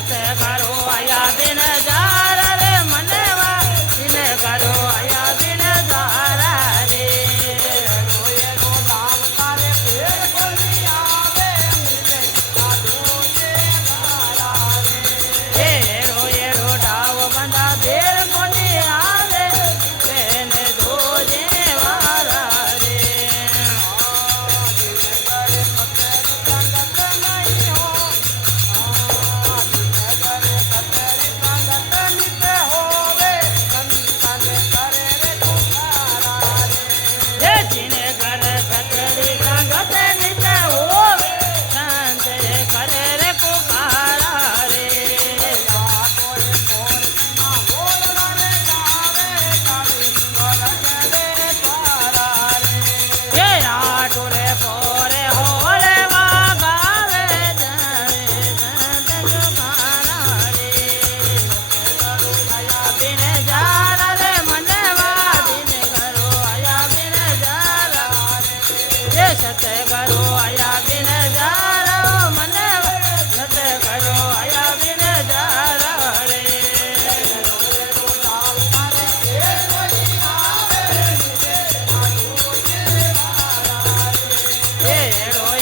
સત કરો આયા બિન જારા રે મનવા દિન કરો આયા બિન જારા રે રોયનો નામ તારે ફેર બોલી આવે મિલે સાધુ જે મારા રે એરો ડાવ બંધા બેર કોની આવે તેને ધોજે વારા રે જીને ઘર કતરી સંગત નિત હોવે સંત કરે રે પુકારા રે હે આટુરે પોરે હોલે વાગાવે જાવે સંત પુકારા રે આયા બિન જારા રે મનવા દિન કરો આયા બિન જારા રે સત કરો આયા બિન જારા મનવા સત કરો આયા બિન જારા રે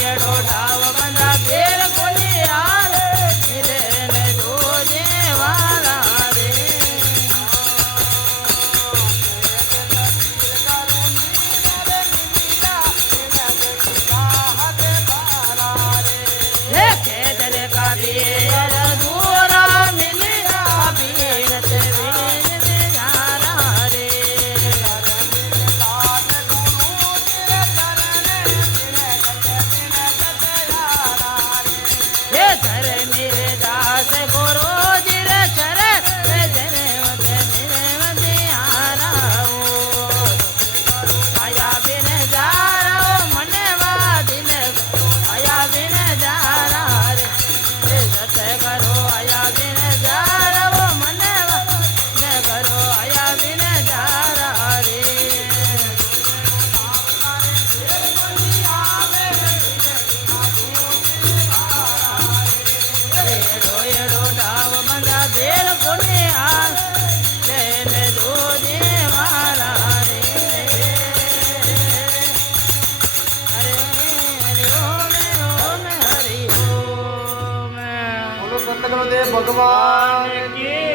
એડો ડાવ બંધા બેર કોની આવે મિલે ને ધોજે વાલા રે હે ખેતરે કા બેર દૂરા મિલિયા પીરત વીર જારા રે હે ધર મેરે દાસ ગુરુ જીર ચર રે જને વતે મેરે વતે આરાઓ આયા બિન જારા મનવા દિન આયા બિન જારા રે સત કરો આયા બિન જારા મનવા ને કરો આયા બિન જારા રે એડો ડાવ બંધા બેલ કોને આ લેને ધોજે વાલા રે હરે હરે ઓમ હરિ ઓમ બોલો સંત ગુરુદેવ ભગવાન કી